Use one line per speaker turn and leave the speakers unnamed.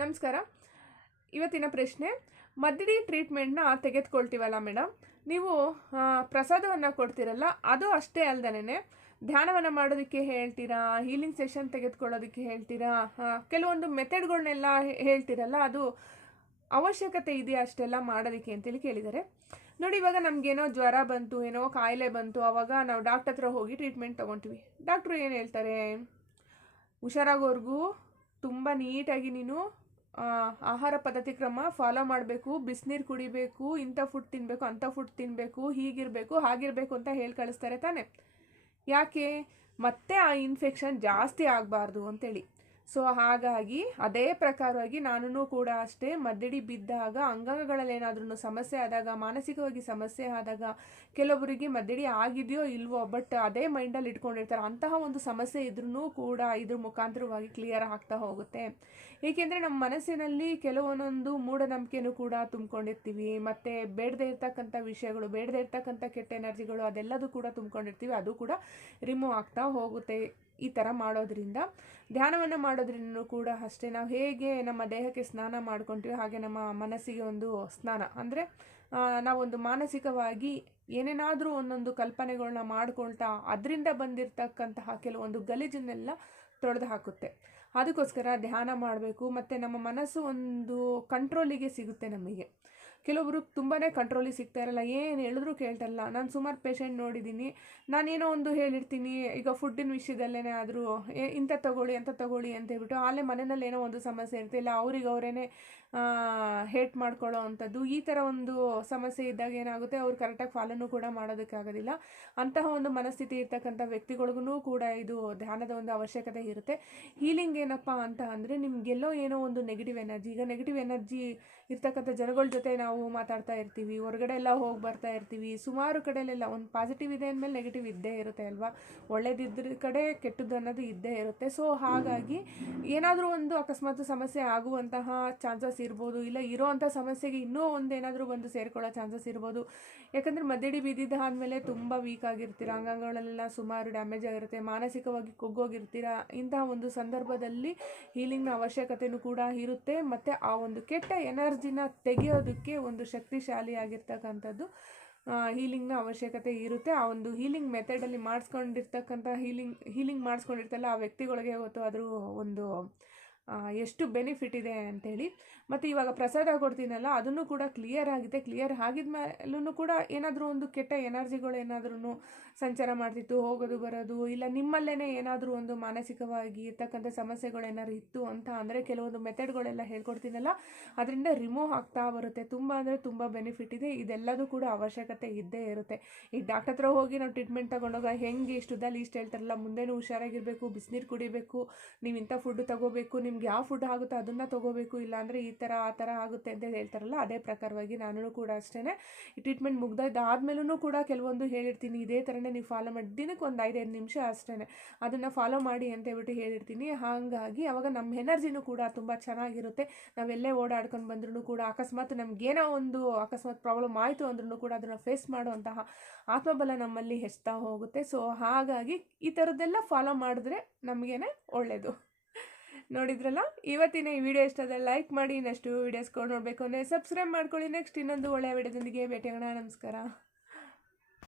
ನಮಸ್ಕಾರ. ಇವತ್ತಿನ ಪ್ರಶ್ನೆ ಮದ್ದಿಡಿ ಟ್ರೀಟ್ಮೆಂಟ್ನ ತೆಗೆದುಕೊಳ್ತೀವಲ್ಲ ಮೇಡಮ್ ನೀವು ಪ್ರಸಾದವನ್ನು ಕೊಡ್ತೀರಲ್ಲ, ಅದು ಅಷ್ಟೇ ಅಲ್ಲದೇ ಧ್ಯಾನವನ್ನು ಮಾಡೋದಕ್ಕೆ ಹೇಳ್ತೀರಾ ಹೀಲಿಂಗ್ ಸೆಷನ್ ತೆಗೆದುಕೊಳ್ಳೋದಕ್ಕೆ ಹೇಳ್ತೀರಾ ಕೆಲವೊಂದು ಮೆಥಡ್ಗಳನ್ನೆಲ್ಲ ಹೇಳ್ತೀರಲ್ಲ, ಅದು ಅವಶ್ಯಕತೆ ಇದೆಯಾ ಅಷ್ಟೆಲ್ಲ ಮಾಡೋದಕ್ಕೆ ಅಂತೇಳಿ ಕೇಳಿದ್ದಾರೆ. ನೋಡಿ, ಇವಾಗ ನಮಗೇನೋ ಜ್ವರ ಬಂತು, ಏನೋ ಕಾಯಿಲೆ ಬಂತು ಆವಾಗ ನಾವು ಡಾಕ್ಟರ್ ಹತ್ರ ಹೋಗಿ ಟ್ರೀಟ್ಮೆಂಟ್ ತೊಗೊತೀವಿ. ಡಾಕ್ಟ್ರು ಏನು ಹೇಳ್ತಾರೆ? ಹುಷಾರಾಗೋರ್ಗೂ ತುಂಬ ನೀಟಾಗಿ ನೀನು ಆಹಾರ ಪದ್ಧತಿ ಕ್ರಮ, ಫಾಲೋ ಮಾಡಬೇಕು, ಬಿಸಿನೀರು ಕುಡಿಬೇಕು, ಇಂಥ ಫುಡ್ ತಿನ್ನಬೇಕು ಅಂಥ ಫುಡ್ ತಿನ್ನಬೇಕು ಹೀಗಿರಬೇಕು, ಹಾಗಿರಬೇಕು ಅಂತ ಹೇಳಿ ಕಳಿಸ್ತಾರೆ ತಾನೆ. ಯಾಕೆ? ಮತ್ತೆ ಆ ಇನ್ಫೆಕ್ಷನ್ ಜಾಸ್ತಿ ಆಗಬಾರ್ದು ಅಂತೇಳಿ. ಸೊ ಹಾಗಾಗಿ ಅದೇ ಪ್ರಕಾರವಾಗಿ ನಾನು ಕೂಡ ಅಷ್ಟೇ ಮದ್ದಡಿ ಬಿದ್ದಾಗ ಅಂಗಾಂಗಗಳಲ್ಲಿ ಏನಾದ್ರೂ ಸಮಸ್ಯೆ ಆದಾಗ, ಮಾನಸಿಕವಾಗಿ ಸಮಸ್ಯೆ ಆದಾಗ ಕೆಲವರಿಗೆ ಮದ್ದಡಿ ಆಗಿದೆಯೋ ಇಲ್ವೋ, ಬಟ್ ಅದೇ ಮೈಂಡಲ್ಲಿ ಇಟ್ಕೊಂಡಿರ್ತಾರೆ. ಅಂತಹ ಒಂದು ಸಮಸ್ಯೆ ಇದ್ರೂ ಕೂಡ ಇದ್ರ ಮುಖಾಂತರವಾಗಿ ಕ್ಲಿಯರ್ ಆಗ್ತಾ ಹೋಗುತ್ತೆ. ಏಕೆಂದರೆ ನಮ್ಮ ಮನಸ್ಸಿನಲ್ಲಿ ಕೆಲವೊಂದೊಂದು ಮೂಢನಂಬಿಕೆನೂ ಕೂಡ ತುಂಬ್ಕೊಂಡಿರ್ತೀವಿ. ಮತ್ತು ಬೇಡದೇ ಇರ್ತಕ್ಕಂಥ ವಿಷಯಗಳು, ಬೇಡದೇ ಇರ್ತಕ್ಕಂಥ ಕೆಟ್ಟ ಎನರ್ಜಿಗಳು ಅದೆಲ್ಲದೂ ಕೂಡ ತುಂಬ್ಕೊಂಡಿರ್ತೀವಿ. ಅದು ಕೂಡ ರಿಮೂವ್ ಆಗ್ತಾ ಹೋಗುತ್ತೆ. ಈ ಥರ ಮಾಡೋದ್ರಿಂದ, ಧ್ಯಾನವನ್ನು ಮಾಡೋದ್ರಿಂದ ಕೂಡ ಅಷ್ಟೇ. ನಾವು ಹೇಗೆ ನಮ್ಮ ದೇಹಕ್ಕೆ ಸ್ನಾನ ಮಾಡ್ಕೊತೀವಿ ಹಾಗೆ ನಮ್ಮ ಮನಸ್ಸಿಗೆ ಒಂದು ಸ್ನಾನ. ಅಂದರೆ ನಾವೊಂದು ಮಾನಸಿಕವಾಗಿ ಏನೇನಾದರೂ ಒಂದೊಂದು ಕಲ್ಪನೆಗಳನ್ನ ಮಾಡ್ಕೊಳ್ತಾ ಅದರಿಂದ ಬಂದಿರತಕ್ಕಂತಹ ಕೆಲವೊಂದು ಗಲೀಜನ್ನೆಲ್ಲ ತೊಡೆದು ಹಾಕುತ್ತೆ. ಅದಕ್ಕೋಸ್ಕರ ಧ್ಯಾನ ಮಾಡಬೇಕು. ಮತ್ತು ನಮ್ಮ ಮನಸ್ಸು ಒಂದು ಕಂಟ್ರೋಲಿಗೆ ಸಿಗುತ್ತೆ ನಮಗೆ. ಕೆಲವೊಬ್ರು ತುಂಬಾ ಕಂಟ್ರೋಲಿಗೆ ಸಿಗ್ತಾ ಇರಲ್ಲ, ಏನು ಹೇಳಿದ್ರು ಕೇಳ್ತಾರಲ್ಲ ನಾನು ಸುಮಾರು ಪೇಷಂಟ್ ನೋಡಿದ್ದೀನಿ ನಾನೇನೋ ಒಂದು ಹೇಳಿರ್ತೀನಿ, ಈಗ ಫುಡ್ಡಿನ ವಿಷಯದಲ್ಲೇ ಆದರೂ ಇಂಥ ತಗೊಳ್ಳಿ, ಅಂತ ತಗೊಳ್ಳಿ ಅಂತ ಹೇಳ್ಬಿಟ್ಟು, ಆಲೇ ಮನೆಯಲ್ಲಿ ಏನೋ ಒಂದು ಸಮಸ್ಯೆ ಇರುತ್ತೆ. ಇಲ್ಲ, ಅವ್ರಿಗೆ ಅವರೇನೆ ಹೇಟ್ ಮಾಡ್ಕೊಳ್ಳೋ ಅಂಥದ್ದು. ಈ ಥರ ಒಂದು ಸಮಸ್ಯೆ ಇದ್ದಾಗ ಏನಾಗುತ್ತೆ, ಅವ್ರು ಕರೆಕ್ಟಾಗಿ ಫಾಲೋನು ಕೂಡ ಮಾಡೋದಕ್ಕಾಗೋದಿಲ್ಲ ಅಂತಹ ಒಂದು ಮನಸ್ಥಿತಿ ಇರ್ತಕ್ಕಂಥ ವ್ಯಕ್ತಿಗಳಿಗೂ ಕೂಡ ಇದು ಧ್ಯಾನದ ಒಂದು ಅವಶ್ಯಕತೆ ಇರುತ್ತೆ. ಹೀಲಿಂಗ್ ಏನಪ್ಪ ಅಂತ ಅಂದರೆ, ನಿಮ್ಗೆಲ್ಲೋ ಏನೋ ಒಂದು ನೆಗೆಟಿವ್ ಎನರ್ಜಿ ಈಗ ನೆಗೆಟಿವ್ ಎನರ್ಜಿ ಇರ್ತಕ್ಕಂಥ ಜನಗಳ ಜೊತೆ ನಾವು ಮಾತಾಡ್ತಾ ಇರ್ತೀವಿ, ಹೊರಗಡೆ ಎಲ್ಲ ಹೋಗಿ ಬರ್ತಾ ಇರ್ತೀವಿ, ಸುಮಾರು ಕಡೆಯಲ್ಲೆಲ್ಲ ಒಂದು ಪಾಸಿಟಿವ್ ಇದೆ ಅಂದಮೇಲೆ ನೆಗೆಟಿವ್ ಇದ್ದೇ ಇರುತ್ತೆ ಅಲ್ವಾ? ಒಳ್ಳೇದಿದ್ರ ಕಡೆ ಕೆಟ್ಟದ್ದು ಅನ್ನೋದು ಇದ್ದೇ ಇರುತ್ತೆ. ಸೊ ಹಾಗಾಗಿ ಏನಾದರೂ ಒಂದು ಅಕಸ್ಮಾತ್ ಸಮಸ್ಯೆ ಆಗುವಂತಹ ಚಾನ್ಸಸ್ ಇರ್ಬೋದು, ಇಲ್ಲ ಇರೋವಂಥ ಸಮಸ್ಯೆಗೆ ಇನ್ನೂ ಒಂದು ಏನಾದರೂ ಬಂದು ಸೇರ್ಕೊಳ್ಳೋ ಚಾನ್ಸಸ್ ಇರ್ಬೋದು. ಯಾಕಂದರೆ ಮದ್ದಡಿ ಬಿದ್ದಿದ್ದ ಆದಮೇಲೆ ತುಂಬ ವೀಕ್ ಆಗಿರ್ತೀರ, ಅಂಗಾಂಗಗಳಲ್ಲೆಲ್ಲ ಸುಮಾರು ಡ್ಯಾಮೇಜ್ ಆಗಿರುತ್ತೆ, ಮಾನಸಿಕವಾಗಿ ಕುಗ್ಗೋಗಿರ್ತೀರ, ಇಂತಹ ಒಂದು ಸಂದರ್ಭದಲ್ಲಿ ಹೀಲಿಂಗ್ನ ಅವಶ್ಯಕತೆಯೂ ಕೂಡ ಇರುತ್ತೆ. ಮತ್ತು ಆ ಒಂದು ಕೆಟ್ಟ ಎನರ್ಜಿನ ತೆಗೆಯೋದಕ್ಕೆ ಒಂದು ಶಕ್ತಿಶಾಲಿಯಾಗಿರ್ತಕ್ಕಂಥದ್ದು ಹೀಲಿಂಗ್ನ ಅವಶ್ಯಕತೆ ಇರುತ್ತೆ. ಆ ಒಂದು ಹೀಲಿಂಗ್ ಮೆಥಡಲ್ಲಿ ಮಾಡಿಸ್ಕೊಂಡಿರ್ತಕ್ಕಂಥ ಹೀಲಿಂಗ್ ಹೀಲಿಂಗ್ ಮಾಡಿಸ್ಕೊಂಡಿರ್ತಲ್ಲ ಆ ವ್ಯಕ್ತಿಗಳಿಗೆ ಗೊತ್ತು ಅದ್ರ ಒಂದು ಎಷ್ಟು ಬೆನಿಫಿಟ್ ಇದೆ ಅಂಥೇಳಿ ಮತ್ತು ಇವಾಗ ಪ್ರಸಾದ ಕೊಡ್ತೀನಲ್ಲ, ಅದನ್ನು ಕೂಡ ಕ್ಲಿಯರ್ ಆಗಿದೆ. ಕ್ಲಿಯರ್ ಆಗಿದ ಮೇಲೂ ಕೂಡ ಏನಾದರೂ ಒಂದು ಕೆಟ್ಟ ಎನರ್ಜಿಗಳು ಏನಾದ್ರೂ ಸಂಚಾರ ಮಾಡ್ತಿತ್ತು, ಹೋಗೋದು, ಬರೋದು, ಇಲ್ಲ ನಿಮ್ಮಲ್ಲೇ ಏನಾದರೂ ಒಂದು ಮಾನಸಿಕವಾಗಿ ಇರ್ತಕ್ಕಂಥ ಸಮಸ್ಯೆಗಳು ಏನಾದ್ರು ಇತ್ತು ಅಂತ ಅಂದರೆ ಕೆಲವೊಂದು ಮೆಥಡ್ಗಳೆಲ್ಲ ಹೇಳ್ಕೊಡ್ತೀನಲ್ಲ, ಅದರಿಂದ ರಿಮೂವ್ ಆಗ್ತಾ ಬರುತ್ತೆ. ತುಂಬ ಅಂದರೆ ತುಂಬ ಬೆನಿಫಿಟ್ ಇದೆ. ಇದೆಲ್ಲದೂ ಕೂಡ ಅವಶ್ಯಕತೆ ಇದ್ದೇ ಇರುತ್ತೆ. ಈಗ ಡಾಕ್ಟರ್ ಹತ್ರ ಹೋಗಿ ನಾವು ಟ್ರೀಟ್ಮೆಂಟ್ ತಗೊಂಡೋಗ ಹೆಂಗೆ ಇಷ್ಟುದಲ್ಲಿ ಇಷ್ಟು ಹೇಳ್ತಾರಲ್ಲ, ಮುಂದೆನೂ ಹುಷಾರಾಗಿರಬೇಕು, ಬಿಸಿನೀರು ಕುಡಿಬೇಕು, ನೀವು ಇಂಥ ಫುಡ್ ತಗೋಬೇಕು ನಿಮ್ಗೆ ಯಾವ ಫುಡ್ ಆಗುತ್ತೋ ಅದನ್ನು ತಗೋಬೇಕು, ಇಲ್ಲಾಂದರೆ ಈ ಥರ ಆ ಥರ ಆಗುತ್ತೆ ಅಂತ ಹೇಳ್ತಾರಲ್ಲ, ಅದೇ ಪ್ರಕಾರವಾಗಿ ನಾನು ಕೂಡ ಅಷ್ಟೇ ಈ ಟ್ರೀಟ್ಮೆಂಟ್ ಮುಗ್ದಾದ್ಮೇಲೂ ಕೂಡ ಕೆಲವೊಂದು ಹೇಳಿರ್ತೀನಿ, ಇದೇ ಥರನೇ ನೀವು ಫಾಲೋ ಮಾಡಿ, ದಿನಕ್ಕೆ ಒಂದು ಐದೈದು ನಿಮಿಷ ಅಷ್ಟೇ ಅದನ್ನು ಫಾಲೋ ಮಾಡಿ ಅಂತ ಹೇಳ್ಬಿಟ್ಟು ಹೇಳಿರ್ತೀನಿ. ಹಾಗಾಗಿ ಅವಾಗ ನಮ್ಮ ಎನರ್ಜಿನೂ ಕೂಡ ತುಂಬ ಚೆನ್ನಾಗಿರುತ್ತೆ. ನಾವೆಲ್ಲೇ ಓಡಾಡ್ಕೊಂಡು ಬಂದ್ರೂ ಕೂಡ ಅಕಸ್ಮಾತ್ ನಮಗೇನೋ ಒಂದು ಅಕಸ್ಮಾತ್ ಪ್ರಾಬ್ಲಮ್ ಆಯಿತು ಅಂದ್ರೂ ಕೂಡ ಅದನ್ನು ಫೇಸ್ ಮಾಡುವಂತಹ ಆತ್ಮಬಲ ನಮ್ಮಲ್ಲಿ ಹೆಚ್ಚುತ್ತಾ ಹೋಗುತ್ತೆ. ಸೊ ಹಾಗಾಗಿ ಈ ಥರದ್ದೆಲ್ಲ ಫಾಲೋ ಮಾಡಿದ್ರೆ ನಮಗೇನೆ ಒಳ್ಳೆಯದು ನೋಡಿದ್ರಲ್ಲ? ಇವತ್ತಿನ ಈ ವಿಡಿಯೋ ಇಷ್ಟ ಆದರೆ ಲೈಕ್ ಮಾಡಿ, ಇನ್ನಷ್ಟು ವೀಡಿಯೋಸ್ಗಳು ನೋಡಬೇಕು ಅಂದರೆ ಸಬ್ಸ್ಕ್ರೈಬ್ ಮಾಡ್ಕೊಳ್ಳಿ. ನೆಕ್ಸ್ಟ್ ಇನ್ನೊಂದು ಒಳ್ಳೆಯ ವಿಡಿಯೋದೊಂದಿಗೆ ಭೇಟಿಯಾಗೋಣ. ನಮಸ್ಕಾರ.